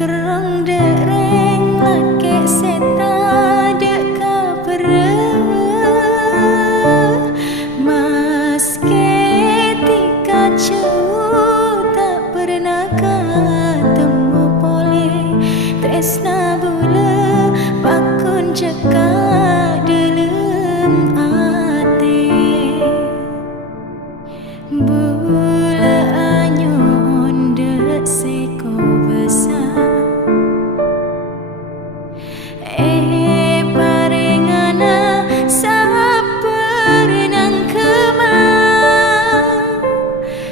Kerang dereng lake seta dek kapereh mas ketika jauh tak pernah ketemu pole tresna bula pakun cekak dalam ate bula anyon dek seko besar parengana saper nang kemang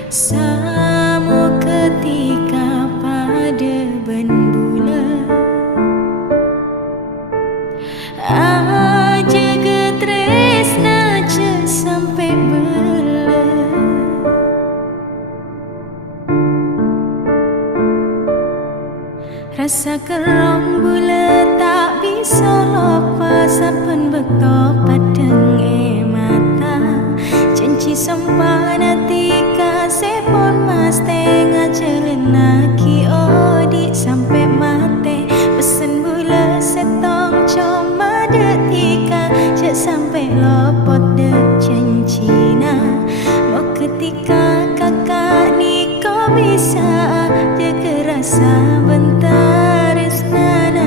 samu ketika pada ben bulan aja getresna je sampai bela rasa kerong bulan tak bisa lepas saben bekto padeng mata janji sempan hati kasih pun mas tengah jalan lagi odi sampai mati pesen bula setong cuma detika cek sampai lopot de janjina mau ketika kakak ni kau bisa jaga rasa bentar esnana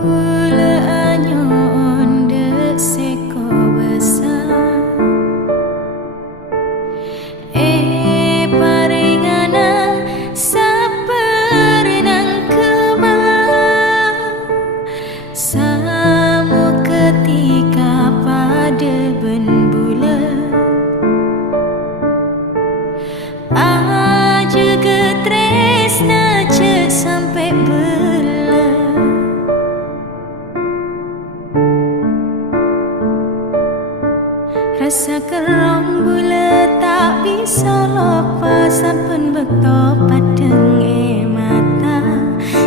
bula anyon dek seko besar parengana saper nang kemang samu ketika pada ben bulan aja getresna je sampai bela rasa kerong bula tak bisa lepas saben bekto padeng mata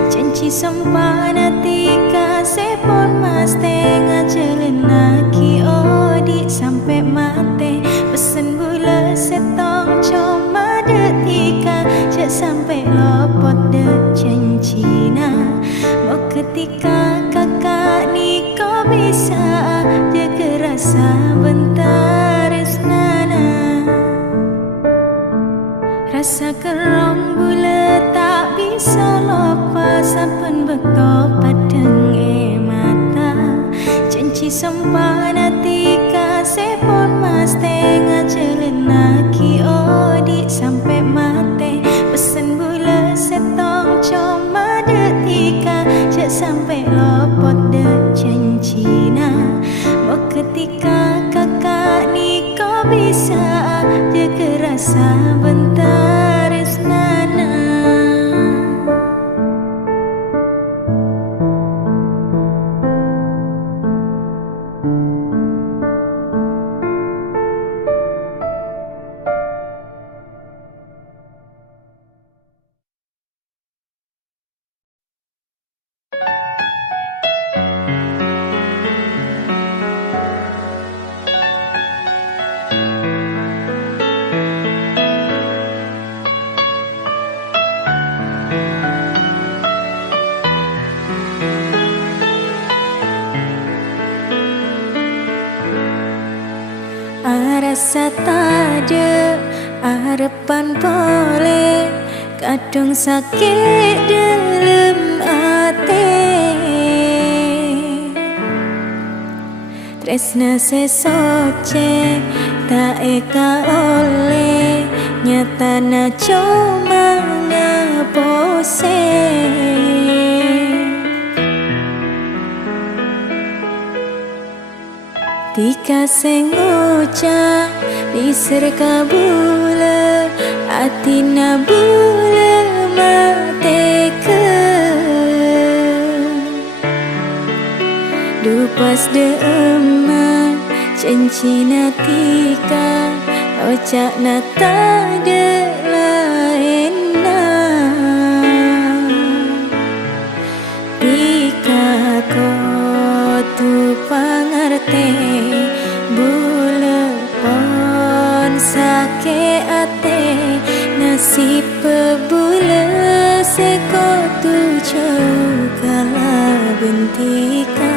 janji sempan hati kasih pun mas tengah jalan lagi odi sampai mati pesen bula setong cuma detika cek sampai lopot de janjina mau ketika kakak ni kau bisa jaga rasa bentar esnana rasa kerong bula tak bisa lepas saben bekto padeng mata janji sempan hati kasih pun mas tengah jalan lagi odi sampai mati pesen bula setong cuma detika cek sampai lopot de janjina mau ketika kakak ni kau bisa jaga rasa bentar esnana rasa tak ada harapan boleh kadang sakit dalam hati tresna sesoce tak eka oleh nyata na cuma ngapose tika sengoca diserka bula atina bula mateke dupas de emak cincina tika ocak na tak de lain na tika ko tu pangarte bule pon sake ate nasib bule seko tu jauh kala bentika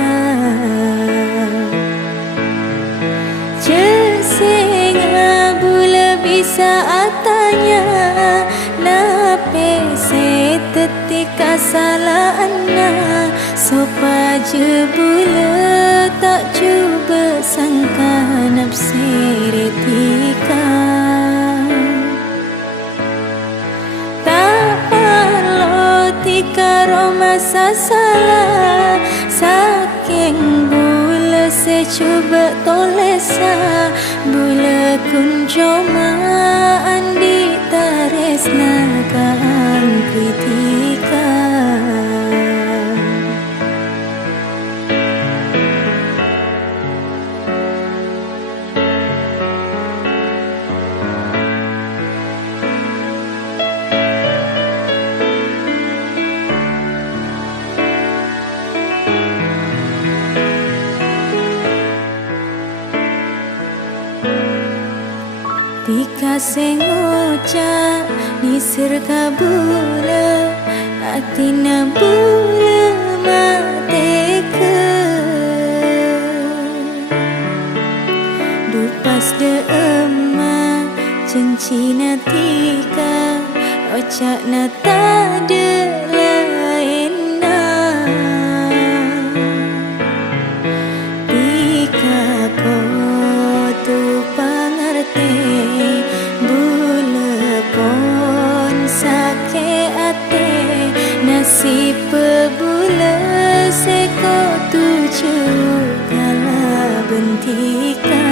Cesenga bula bisa atanya nape se tetika salahna sopa je bula tak cuba sangka nafsi tika tak alo tika romasa salah saking bula se cuba tolesa bula kunjoma andi taresna kaan kritika tika sengoca diserka bula atina bula mateke dupas de emak cincina tika ocak na tak de lain na tika ko tu pangarte bula pon sake ate nasib bula seko tuju kala bentika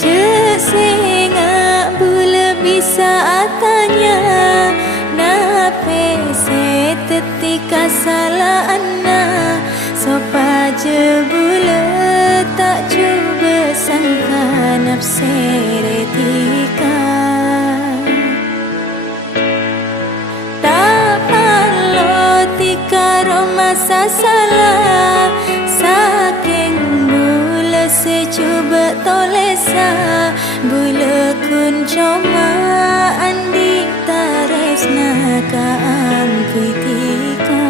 Cesenga bula bisa atanya nape se tetika salahna sopa je bula tak cuba sangka nafsi tika tak alo tika romasa salah saking bula se cuba tolesa bula kun coma andi taresna kaan kritika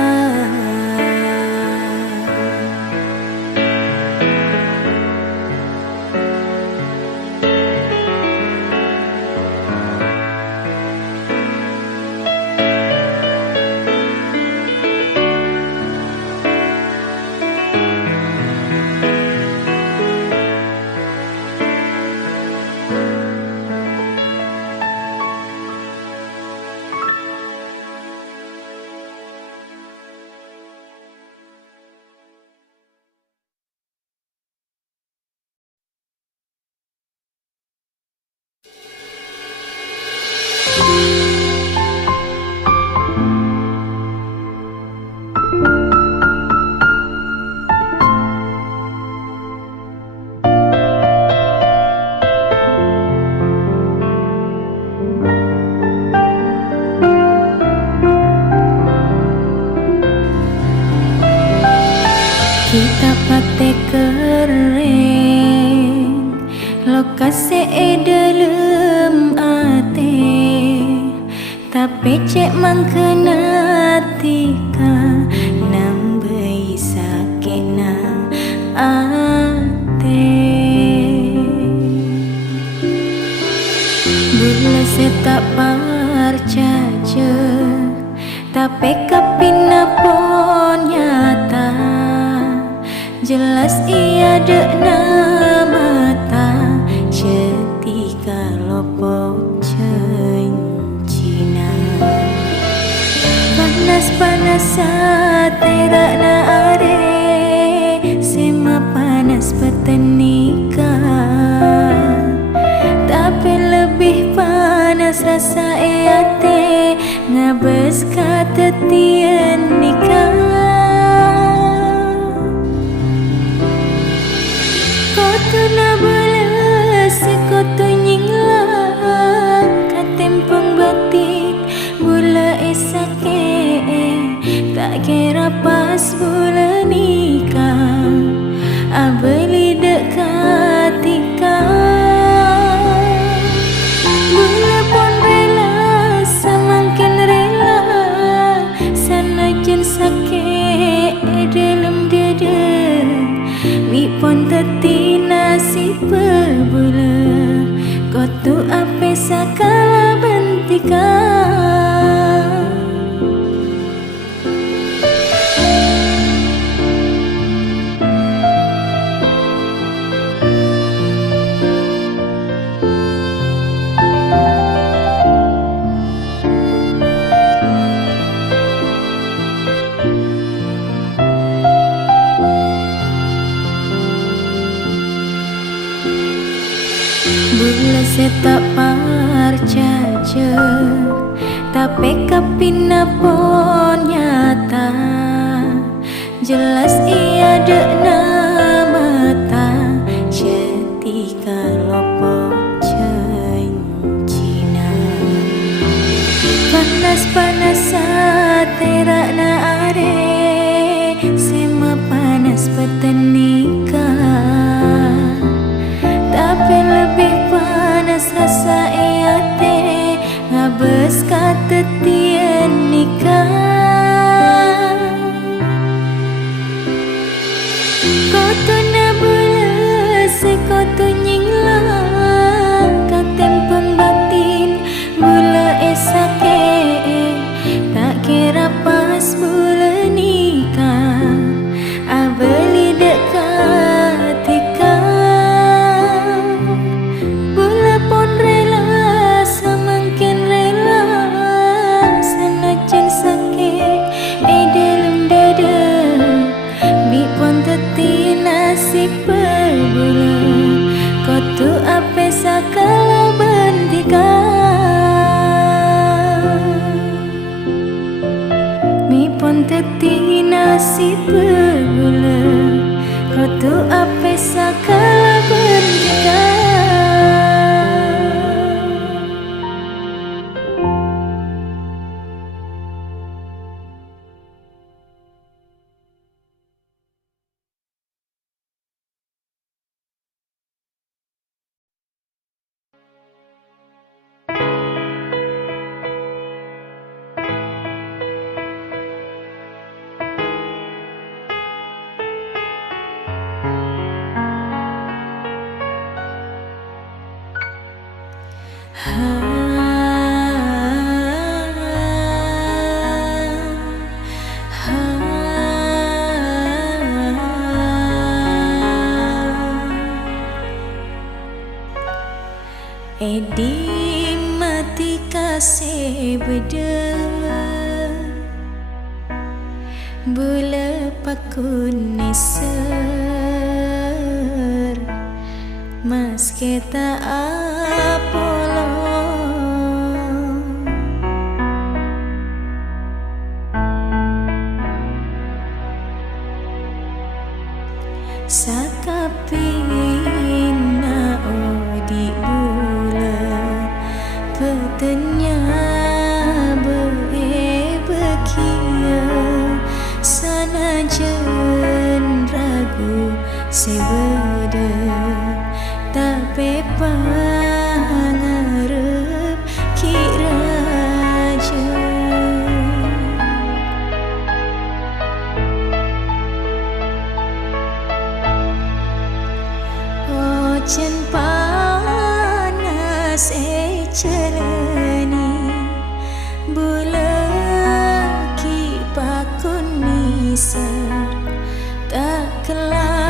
kita pate kering lokasi dalam ate tapi cek mangkena tika nambai sakena ate bula se tak parcaja tapi kapina pon nyata jelas ia dekna mata setika lopo cencina panas-panas terak na are sema panas petenika tapi lebih panas rasa eate ngabes kata tien nikah koto na belas koto nyingla katempeng batik bula esake tak kira pas bula nikah abeli dekatika bula pun rela semakin rela sanajan sakit dalam dada mi pun teti nasib bula kotu ape sakala bentika bula tak parcaja tapi kapina pun nyata jelas ia dekna mata setika lopo cencina panas-panas terak na are sema panas petenika tapi lebih panas rasa eate ngabes kata tien nikah koto na belas koto nyingla katempeng batin bula esake tak kira pas bula nikah abeli dekatika nasib berbula kotu ape sakala bentika mi pun teti nasib berbula kotu ape sakala bentika Edi mati kasih beda bula pakun niser mas kita apolo sakapina odi petenya bekia sanajan ragu sebeda tapi pangarep kiraja ojen panas jalani bulan ki pakun nisar tak kelak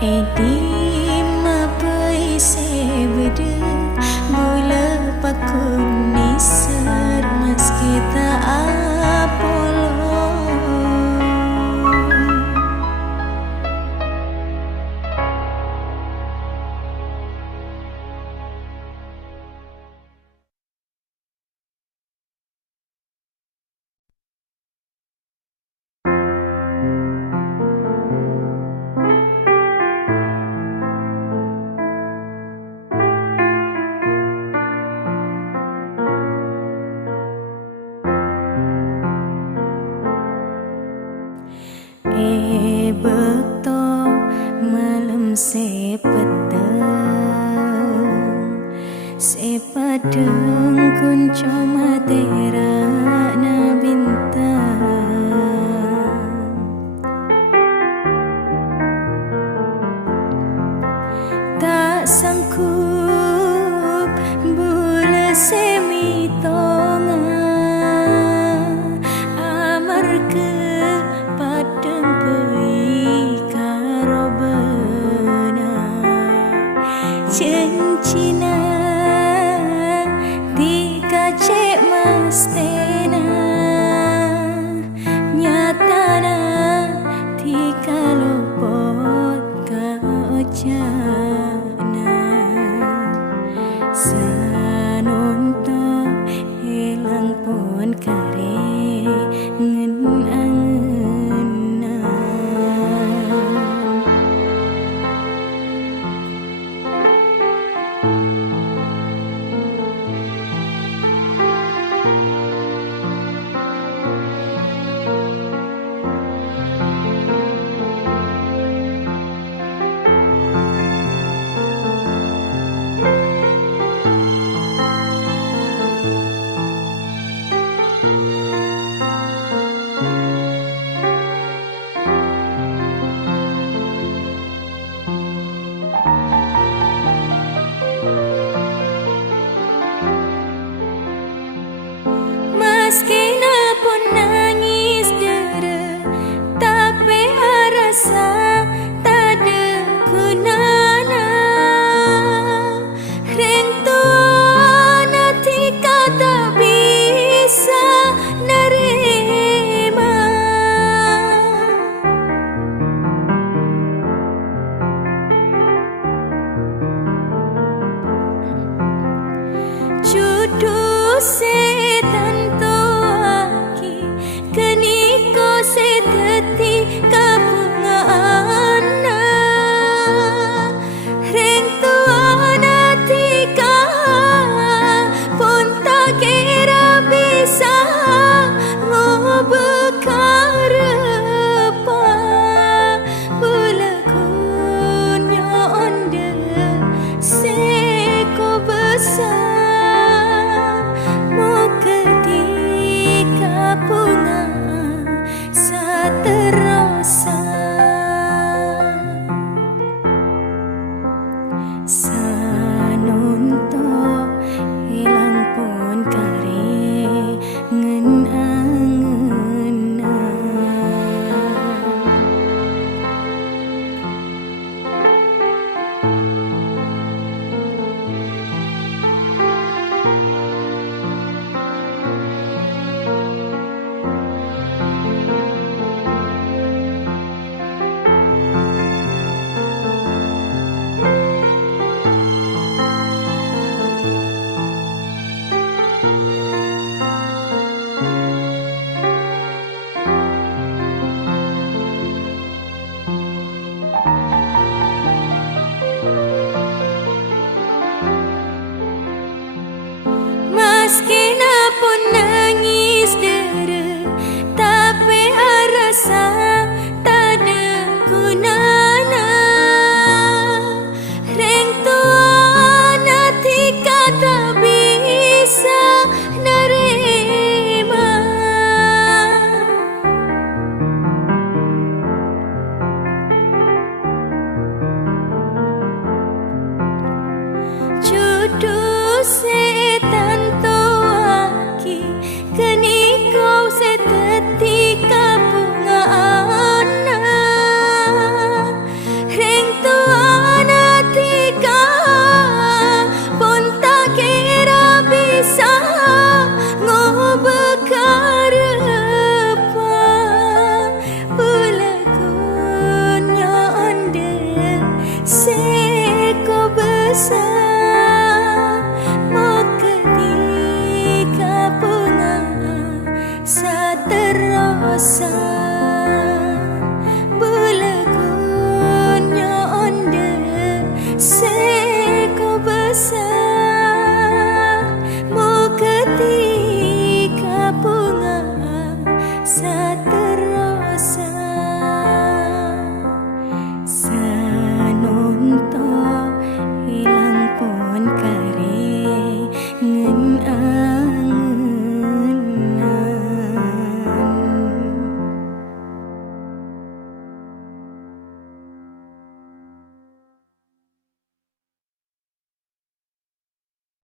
Edi mapai sebede Bula pakun nisar mas kita Apollo bekto malam sepadeng kunco matera na bintang tak sangkup bula semitonga amar ke padang pei karo cincina di kace mastena nyatana di kalopot ka ojana sanonto hilang pon kare ngen angenan meski pun nangis dere tapi rasa